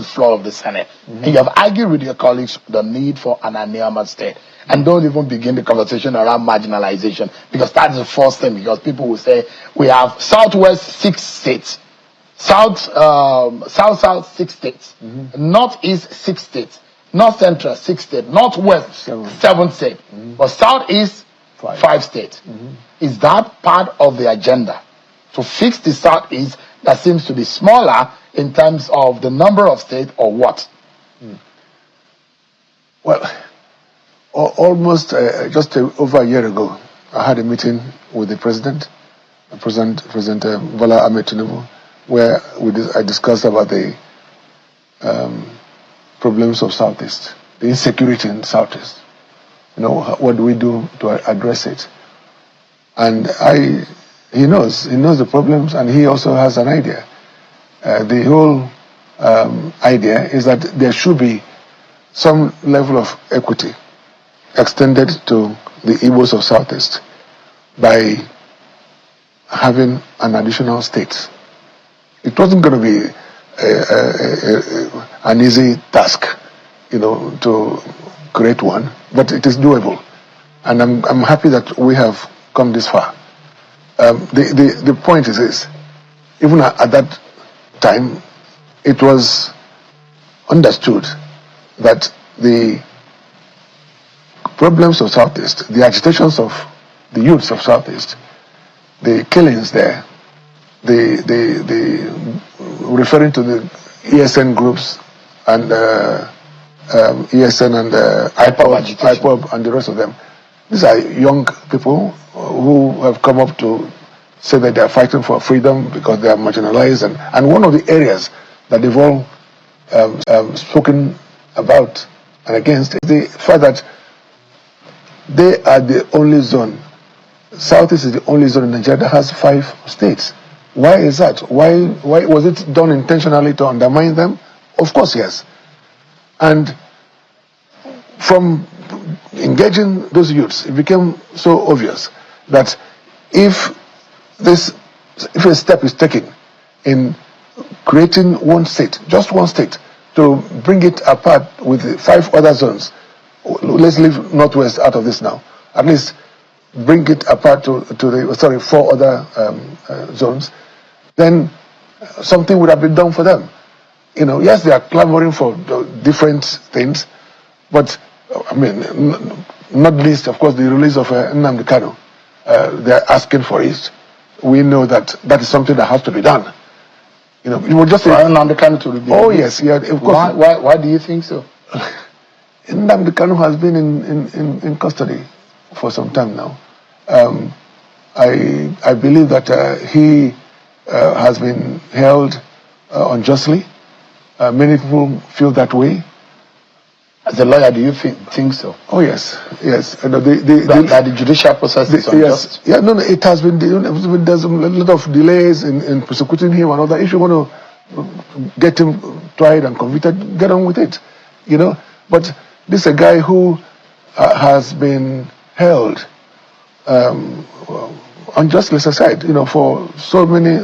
the floor of the Senate, and you have argued with your colleagues the need for an Anioma state, and don't even begin the conversation around marginalization, because that's the first thing, because people will say, we have Southwest 6 states, South 6 states, Northeast 6 states, North Central 6 states, Northwest 7 states, but Southeast 5 states. Is that part of the agenda to fix the Southeast that seems to be smaller in terms of the number of states, or what? Well, almost just over a year ago, I had a meeting with the President Bola Ahmed Tinubu, where I discussed about the problems of Southeast, the insecurity in Southeast. What do we do to address it? And he knows the problems, and he also has an idea. The whole idea is that there should be some level of equity extended to the Igbos of Southeast by having an additional state. It wasn't going to be an easy task, to create one, but it is doable, and I'm happy that we have come this far. The point is this: even at that time, it was understood that the problems of Southeast, the agitations of the youths of Southeast, the killings there, the referring to the ESN groups and ESN and IPOB and the rest of them. These are young people who have come up to say that they are fighting for freedom because they are marginalized, and one of the areas that they've all spoken about and against is the fact that they are the only zone. Southeast is the only zone in Nigeria that has 5 states. Why is that? Why was it done intentionally to undermine them? Of course, yes. And from engaging those youths, it became so obvious that if a step is taken in creating one state, just one state, to bring it apart with the 5 other zones, let's leave Northwest out of this now, at least bring it apart to the 4 other zones, then something would have been done for them. Yes, they are clamoring for different things, but I mean, not least, of course, the release of Nnamdi Kanu. They're asking for it. We know that is something that has to be done. You will just say Nnamdi Kanu to release. Oh yes, yeah, of course. Why do you think so? Nnamdi Kanu has been in custody for some time now. I believe that he has been held unjustly. Many people feel that way. As a lawyer, do you think so? Oh yes. That the judicial process is unjust? Yes. Yeah, no, it has been. There's a lot of delays in prosecuting him and all that. If you want to get him tried and convicted, get on with it. But this is a guy who has been held unjustly aside, for so many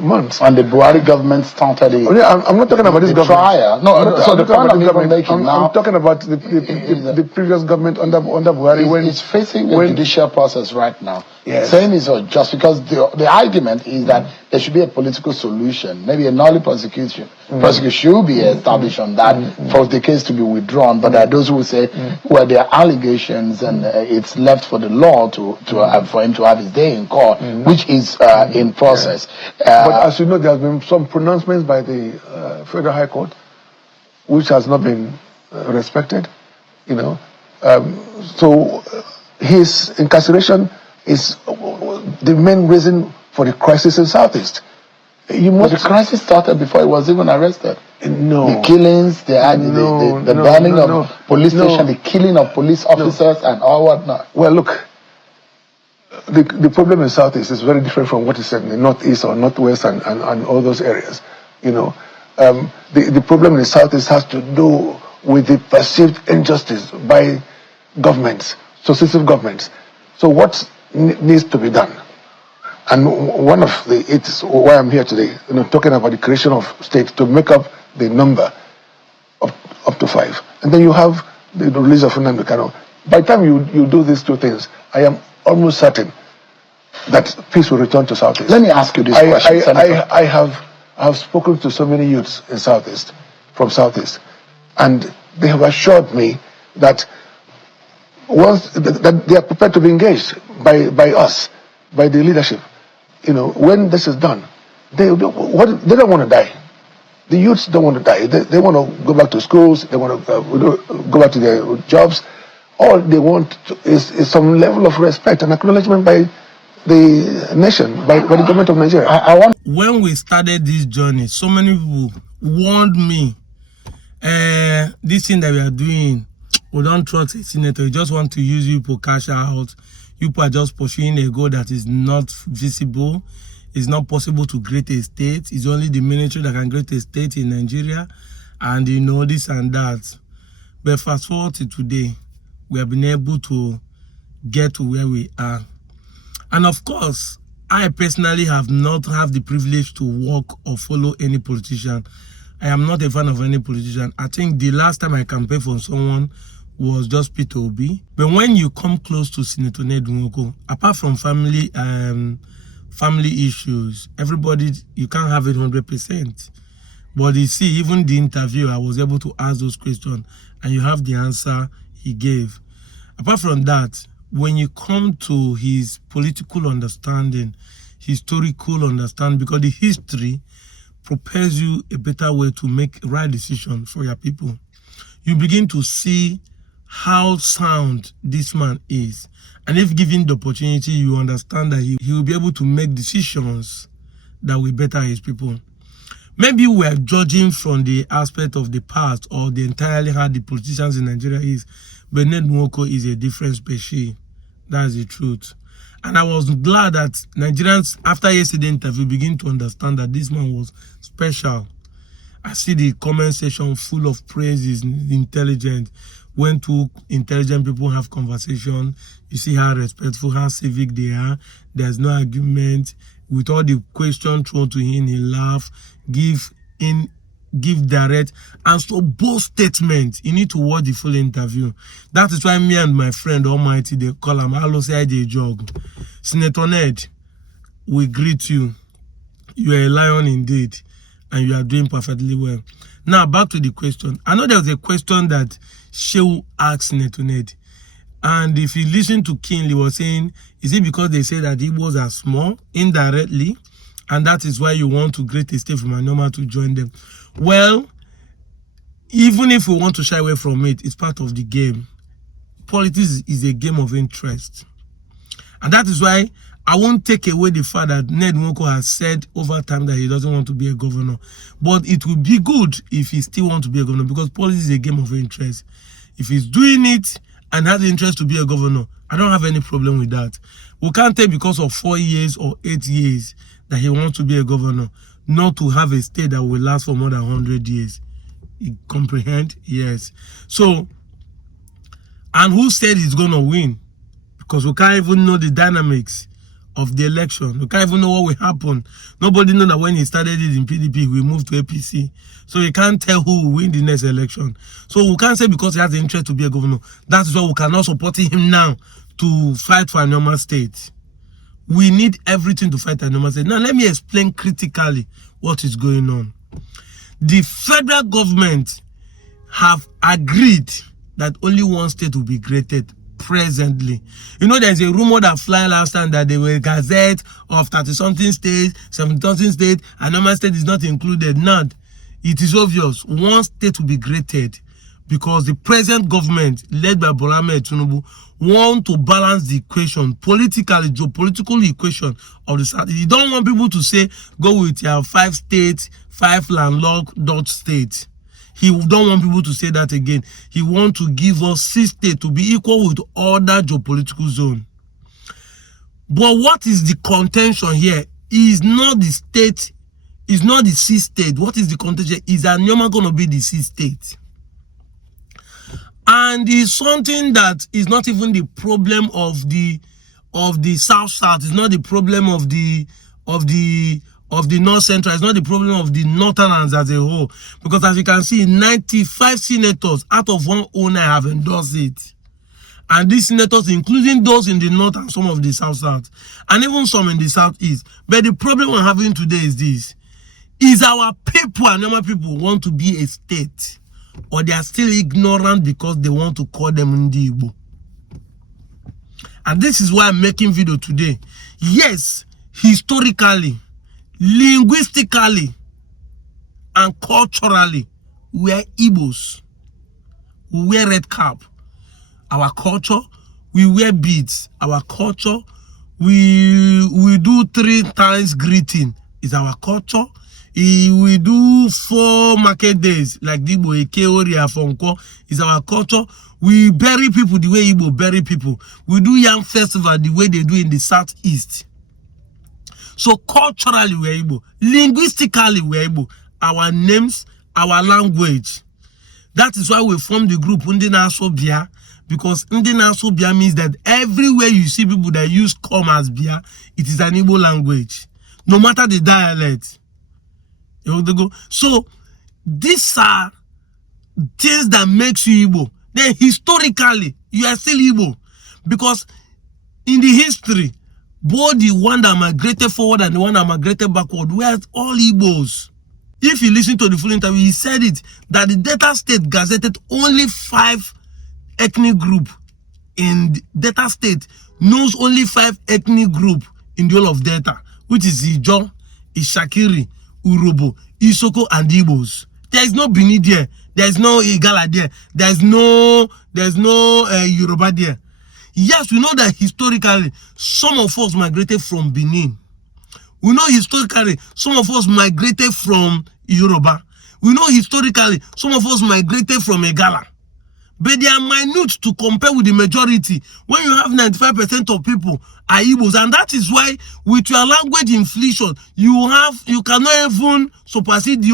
months. And the Buhari government started it. I'm not talking about this government. Trial. No, so the point I'm even making now. I'm talking about the previous government under Buhari. When it's facing the judicial process right now. Yes. Saying it's unjust because the argument is that there should be a political solution, maybe a null prosecution. Prosecution should be established on that for the case to be withdrawn. But there are those who say, well, there are allegations and it's left for the law for him to have his day in court, which is in process. But as you know, there has been some pronouncements by the Federal High Court, which has not been respected. So his incarceration is the main reason for the crisis in Southeast. But the crisis started before he was even arrested. No. The killings, the burning of police station, the killing of police officers and all whatnot. Well, look, the problem in Southeast is very different from what is said in the Northeast or Northwest and all those areas. The problem in the Southeast has to do with the perceived injustice by governments, successive governments. So what needs to be done? And it's why I'm here today, talking about the creation of states to make up the number up to 5. And then you have the release of Nnamdi Kanu. By the time you do these two things, I am almost certain that peace will return to Southeast. Let me ask you this question. I have spoken to so many youths in Southeast, from Southeast, and they have assured me that that they are prepared to be engaged by us, by the leadership. When this is done, they don't want to die. The youths don't want to die. They want to go back to schools. They want to go back to their jobs. All they want is some level of respect and acknowledgement by the nation, by the government of Nigeria. When we started this journey, so many people warned me, this thing that we are doing, we don't trust a senator. We just want to use you for cash out. You are just pursuing a goal that is not visible. It's not possible to create a state. It's only the military that can create a state in Nigeria. And this and that. But fast forward to today, we have been able to get to where we are. And of course, I personally have not had the privilege to work or follow any politician. I am not a fan of any politician. I think the last time I campaigned for someone was just Peter Obi. But when you come close to Senator Ned Nwoko, apart from family issues, everybody, you can't have it 100%. But you see, even the interview, I was able to ask those questions, and you have the answer he gave. Apart from that, when you come to his political understanding, historical understanding, because the history prepares you a better way to make right decisions for your people, you begin to see how sound this man is. And if given the opportunity, you understand that he will be able to make decisions that will better his people. Maybe we are judging from the aspect of the past or the entirely how the politicians in Nigeria is, but Ned Nwoko is a different species. That's the truth. And I was glad that Nigerians, after yesterday's interview, begin to understand that this man was special. I see the comment section full of praises, intelligent. When two intelligent people have conversation, you see how respectful, how civic they are. There's no argument. With all the questions thrown to him, he laugh, give direct, and so both statements. You need to watch the full interview. That is why me and my friend Almighty, they call him Alosai Jog. Senator Ned, we greet you. You are a lion indeed, and you are doing perfectly well. Now back to the question. I know there was a question that Shehu asked Senator Ned, and if you listen to King, he was saying, is it because they say that Igbos are small indirectly, and that is why you want to create a state from Anioma to join them? Well, even if we want to shy away from it, it's part of the game. Politics is a game of interest. And that is why I won't take away the fact that Ned Nwoko has said over time that he doesn't want to be a governor. But it would be good if he still wants to be a governor, because politics is a game of interest. If he's doing it and has the interest to be a governor, I don't have any problem with that. We can't take because of 4 years or 8 years that he wants to be a governor, not to have a state that will last for more than 100 years. You comprehend? Yes. So, and who said he's going to win? Because we can't even know the dynamics of the election. We can't even know what will happen. Nobody knows that when he started it in PDP, we moved to APC. So we can't tell who will win the next election. So we can't say because he has the interest to be a governor. That is why we cannot support him now to fight for Anioma State. We need everything to fight Anioma State. Now let me explain critically what is going on. The federal government have agreed that only one state will be created presently. You know, there's a rumor that fly last time that they were gazette of 30-something states, 70-something states, and Anioma State is not included. Now, it is obvious one state will be created because the present government, led by Bola Ahmed Tinubu, want to balance the equation, politically, geopolitical equation of the South. You don't want people to say, go with your 5 states, 5 landlocked dot states. He don't want people to say that again. He wants to give us 6 states to be equal with other geopolitical zone. But what is the contention here? Is not the state, is not the 6 state. What is the contention? Is Anioma going to be the 6 state? And it's something that is not even the problem of the South. It's not the problem of the of the North Central. It's not the problem of the Northerners as a whole. Because as you can see, 95 senators out of 109 have endorsed it. And these senators, including those in the North and some of the South, and even some in the Southeast. But the problem we're having today is this. Is our people, Anioma people, want to be a state, or they are still ignorant because they want to call them Ndi Igbo? And this is why I'm making video today. Yes, historically, linguistically, and culturally, we are Igbos. We wear red cap. Our culture, we wear beads. Our culture, we do 3 times greeting. Is our culture. We do 4 market days like Igbo, Eke, Oria, Fonko. Is our culture. We bury people the way Igbo bury people. We do yam festival the way they do in the Southeast. So culturally we're Igbo. Linguistically we're Igbo. Our names, our language. That is why we formed the group Ndina Asobia. Because Ndina Asobia means that everywhere you see people that use come as Bia, it is an Igbo language. No matter the dialect. So these are things that makes you Igbo. Then historically, you are still Igbo. Because in the history, both the one that migrated forward and the one that migrated backward, we are all Igbos. If you listen to the full interview, he said it, that the Delta State gazetted only 5 ethnic group. In Delta State knows only 5 ethnic group in the whole of Delta, which is Ijo, Ishakiri, Urobo, Isoko, and Igbos. There is no Bini there. There is no Igala there. There is no Yoruba there. Yes, we know that historically, some of us migrated from Benin. We know historically, some of us migrated from Yoruba. We know historically, some of us migrated from Igala. But they are minute to compare with the majority. When you have 95% of people are Igbos, and that is why with your language inflation, you cannot even supersede the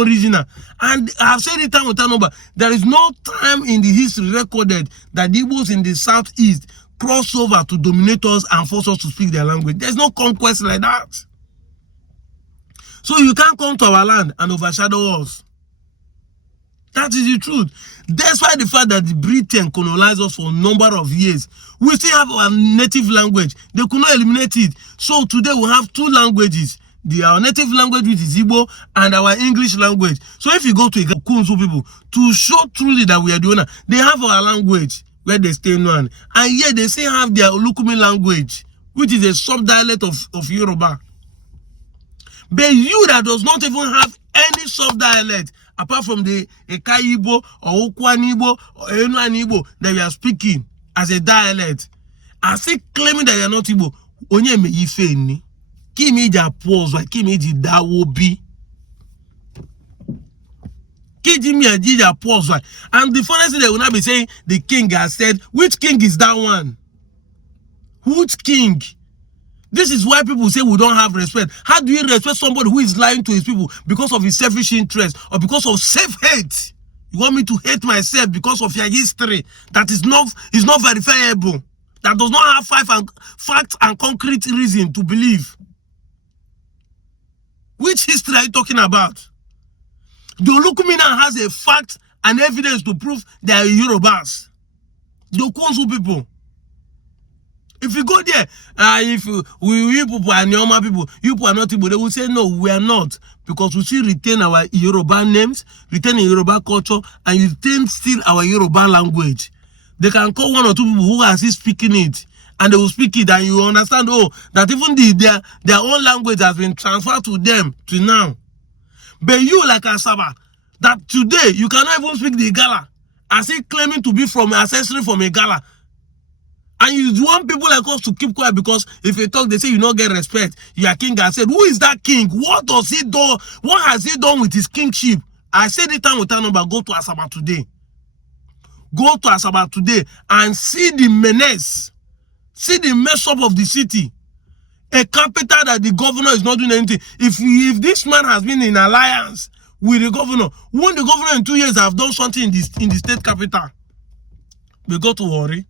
original. And I've said it time and time over, there is no time in the history recorded that the Igbos in the Southeast cross over to dominate us and force us to speak their language. There's no conquest like that. So you can't come to our land and overshadow us. That is the truth. Despite the fact that the Britain colonized us for a number of years, we still have our native language. They could not eliminate it. So today we have 2 languages. Our native language, which is Igbo, and our English language. So if you go to Kunzu people, to show truly that we are the owner, they have our language where they stay on. And yet they still have their Olukumi language, which is a sub-dialect of Yoruba. But you that does not even have any sub-dialect, apart from the Eka Igbo or Okwan Igbo or Enuan Igbo that you are speaking as a dialect, are still claiming that you are not Igbo. Onye me ife ni. Kimi ja pause, kimi ji dawobi. Kimi ja pause. And the funny thing, they will not be saying the king has said, which king is that one? Which king? This is why people say we don't have respect. How do you respect somebody who is lying to his people because of his selfish interest or because of self-hate? You want me to hate myself because of your history that is not verifiable, that does not have facts and concrete reason to believe? Which history are you talking about? The Olukumina has a fact and evidence to prove they are Yorubas. The Okonsu people. If you go there, if you people are Anioma people, you people are not Igbo, they will say, no, we are not. Because we still retain our Yoruba names, retain Yoruba culture, and retain still our Yoruba language. They can call 1 or 2 people who are still speaking it, and they will speak it, and you understand, oh, that even their own language has been transferred to them to now. But you, like Asaba, that today, you cannot even speak the Igala, as if claiming to be from ancestry from Igala. And you want people like us to keep quiet because if you talk, they say you don't get respect. Your king has said, who is that king? What does he do? What has he done with his kingship? I said it time with time, but go to Asaba today. Go to Asaba today and see the menace. See the mess up of the city. A capital that the governor is not doing anything. If this man has been in alliance with the governor, won't the governor in 2 years have done something in the state capital? We got to worry.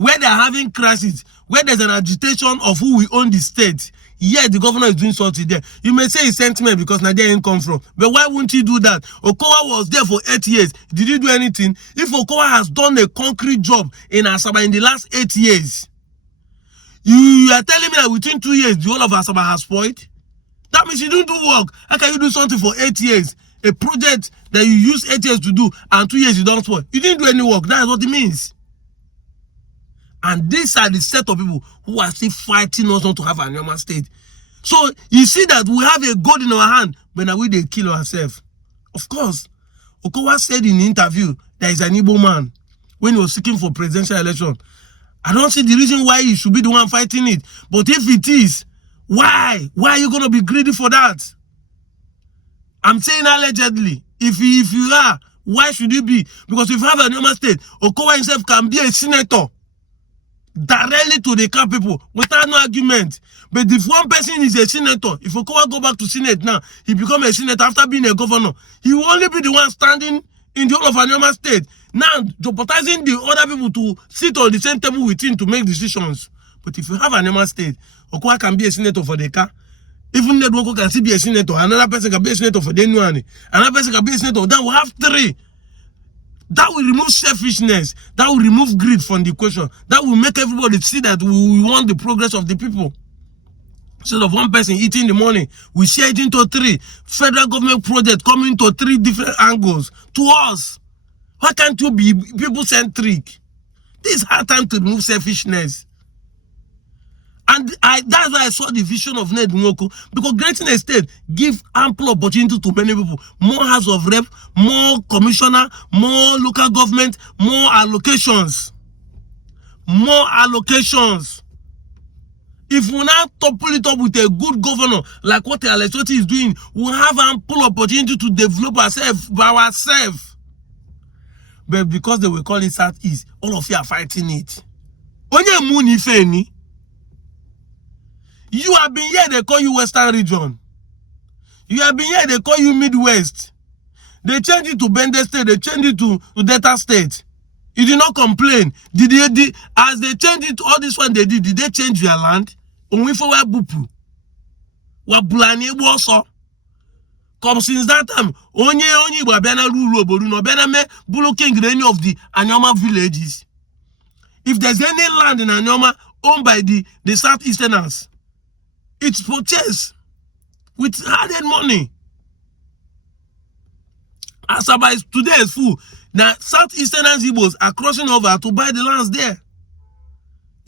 where they are having crises, where there's an agitation of who will own the state, yet the governor is doing something there. You may say it's sentiment because Nigeria ain't come from. But why wouldn't he do that? Okowa was there for 8 years. Did he do anything? If Okowa has done a concrete job in Asaba in the last 8 years, you are telling me that within 2 years, the whole of Asaba has spoiled? That means you didn't do work. How can you do something for 8 years? A project that you use 8 years to do, and 2 years you don't spoil. You didn't do any work. That's what it means. And these are the set of people who are still fighting us not to have an Anioma state. So you see that we have a gold in our hand, but now we they kill ourselves. Of course, Okowa said in the interview that he's an Igbo man when he was seeking for presidential election. I don't see the reason why he should be the one fighting it. But if it is, why? Why are you going to be greedy for that? I'm saying allegedly. If you are, why should you be? Because if you have an Anioma state, Okowa himself can be a senator directly to the camp people without no argument. But if one person is a senator, if Okowa go back to Senate now, he become a senator after being a governor, he will only be the one standing in the whole of Anioma state. Now, jeopardizing the other people to sit on the same table with him to make decisions. But if you have an Anioma state, Okowa can be a senator for the car. Even Nedwoko can still be a senator. Another person can be a senator for the Nuani. Another person can be a senator. Then we have 3. That will remove selfishness. That will remove greed from the equation. That will make everybody see that we want the progress of the people. Instead of one person eating the money, we share it into 3. Federal government project coming to 3 different angles to us. Why can't you be people-centric? This is hard time to remove selfishness. And that's why I saw the vision of Ned Nwoko, because creating a state give ample opportunity to many people. More House of Rep, more commissioner, more local government, more allocations. More allocations. If we now topple it up with a good governor, like what Alexoti is doing, we'll have ample opportunity to develop ourselves by ourselves. But because they will call it Southeast, all of you are fighting it. Onye Muni Feni. You have been here, they call you Western Region. You have been here, they call you Midwest. They changed it to Bender State, they changed it to Delta State. You did not complain. As they changed it, all this one they did they change your land? Only for where Bupu. What Bulani was. Come since that time, only Wabena rule Oboru, no better me blocking any of the Anioma villages. If there's any land in Anioma owned by the Southeasterners, it's purchased with hard-earned money. Asaba is today is full. Now, Southeastern Igbos are crossing over to buy the lands there.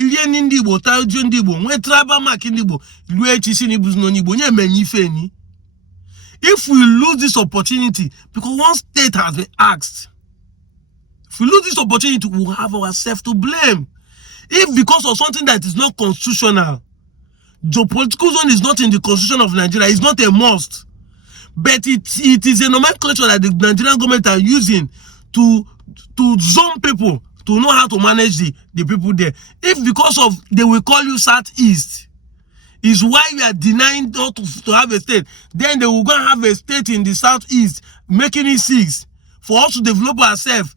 Ilian Indibo, Taujon Dibo, when Traba Mak Indibo, Luechisinibu no Nibo, Menifeni. If we lose this opportunity, because one state has been asked, if we lose this opportunity, we'll have ourselves to blame. If because of something that is not constitutional, geopolitical zone is not in the constitution of Nigeria, it's not a must. But it is a nomenclature that the Nigerian government are using to zone people, to know how to manage the people there. If because of they will call you Southeast, is why we are denying not to have a state, then they will go and have a state in the Southeast, making it 6 for us to develop ourselves.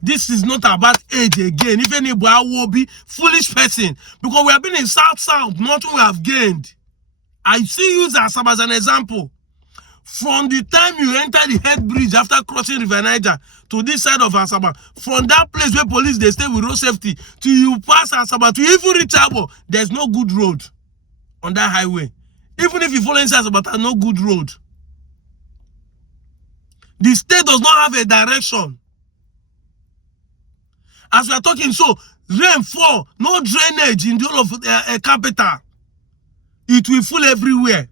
This is not about age again. If anybody will be foolish person, because we have been in South, nothing we have gained. I see you as an example. From the time you enter the head bridge after crossing River Niger to this side of Asaba, from that place where police they stay with road safety till you pass Asaba to even reach Abo, there's no good road on that highway. Even if you follow inside Asaba, there's no good road. The state does not have a direction. As we are talking, so rain fall, no drainage in the whole of a capital. It will fall everywhere.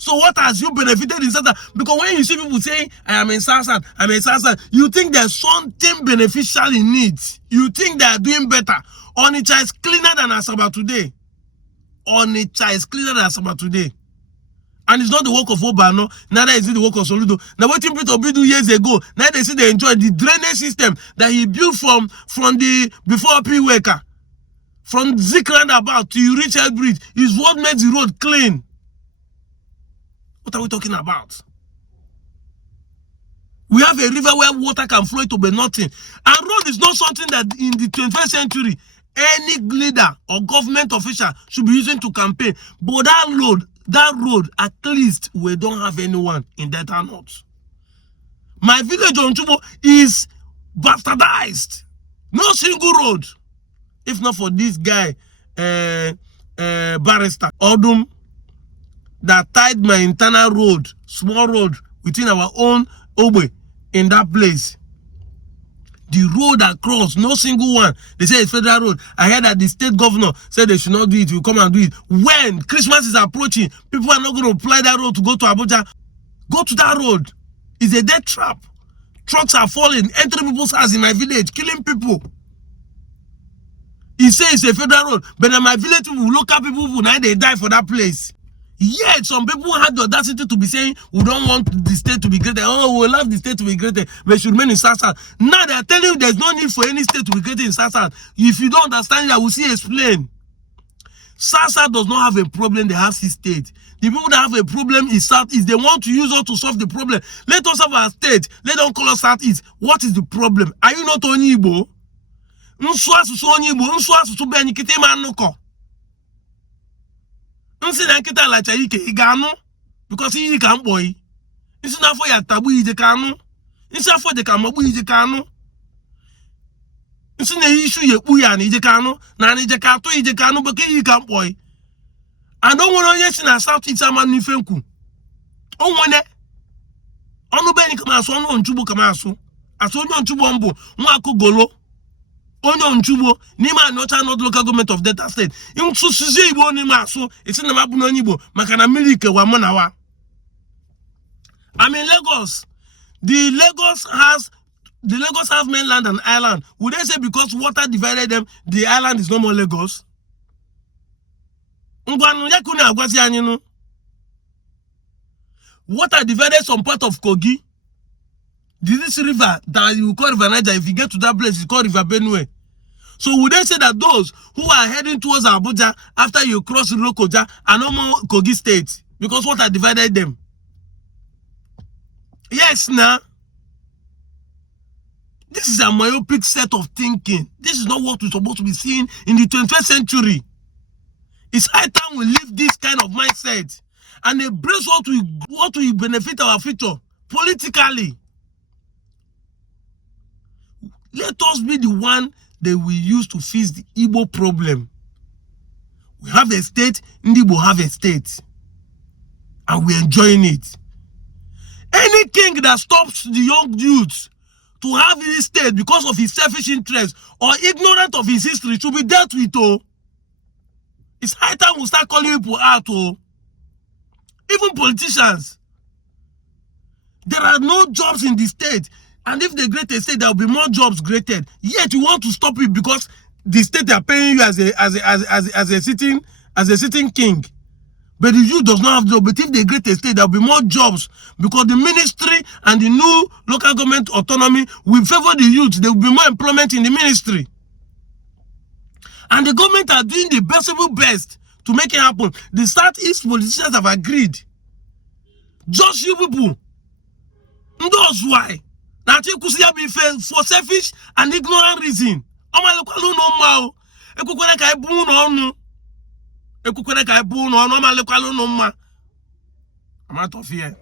So what has you benefited in South? Because when you see people saying, I am in South, I'm in South, you think there's something beneficial in it. You think they are doing better. Onitsha is cleaner than Asaba today. Onitsha is cleaner than Asaba today. And it's not the work of Obano, neither is it the work of Soludo. Now what Peter Obi do years ago, now they see they enjoy the drainage system that he built from the before P-Waker. From Zik roundabout to you reach Head Bridge is what makes the road clean. What are we talking about? We have a river where water can flow to be nothing. And road is not something that in the 21st century, any leader or government official should be using to campaign. But that road, at least we don't have anyone in Delta North. My village on Chubo is bastardized. No single road. If not for this guy, barrister Odum, that tied my internal road, small road, within our own Obe in that place. The road across, no single one. They say it's federal road. I heard that the state governor said they should not do it. You come and do it. When Christmas is approaching, people are not going to apply that road to go to Abuja. Go to that road. It's a death trap. Trucks are falling, entering people's houses in my village, killing people. He says it's a federal road, but in my village, local people, now they die for that place. Yet some people had the audacity to be saying we don't want the state to be greater. Oh, we love the state to be greater. We should remain in South. Now they are telling you there's no need for any state to be greater in South. If you don't understand, I will see explain. South does not have a problem. They have 6 states. The people that have a problem in South is they want to use us to solve the problem. Let us have our state. Let them call us Southeast. What is the problem? Are you not on Igbo? Nsi na nkita lacha ike ị ga-anụ because iyi ka mkpọyi. Nsi na afọ ya tagbu ije ka anụ. Nsi afọ de ka magbu ije ka anụ. Nsi na ishu ye kpu ya na ije ka anụ na ije ka atụ ije ka anụ beke iyi ka mkpọyi. And onwere onye si na South East ama n'ife nkwu. Onwene ọnụ be ni kama asụ ọnụ onchugbo kama asụ. Asụ onye onchugbo mbụ nwa akụgolo. Onye onchugbo n'ime Anọcha North Local Government of Delta State. Nsusuzi Igbo n'ime asụ esi na mabụ n'onye Igbo maka na mmiri kewa mụ na wa. I'm in Lagos. The Lagos has mainland and island. Would they say because water divided them, the island is no more Lagos? Ngwanu yakuni agwasi anyị nu. Water divided some part of Kogi. This river that you call River Niger, if you get to that place, it's called River Benue. So would they say that those who are heading towards Abuja after you cross Lokoja are no more Kogi State because water divided them? Yes, now. This is a myopic set of thinking. This is not what we're supposed to be seeing in the 21st century. It's high time we leave this kind of mindset and embrace what will benefit our future politically. Let us be the one that we use to fix the Igbo problem. We have a state, Igbo have a state. And we're enjoying it. Any king that stops the young youths to have his state because of his selfish interest or ignorant of his history should be dealt with. Oh. It's high time we start calling people out. Oh. Even politicians. There are no jobs in the state. And if they create a state, there will be more jobs created. Yet you want to stop it because the state they are paying you as a sitting king. But the youth does not have job. But if they create a state, there will be more jobs because the ministry and the new local government autonomy will favor the youth. There will be more employment in the ministry. And the government are doing the best to make it happen. The Southeast politicians have agreed. Just you people. That's why. That you could see for selfish and ignorant reason. I'm out of here.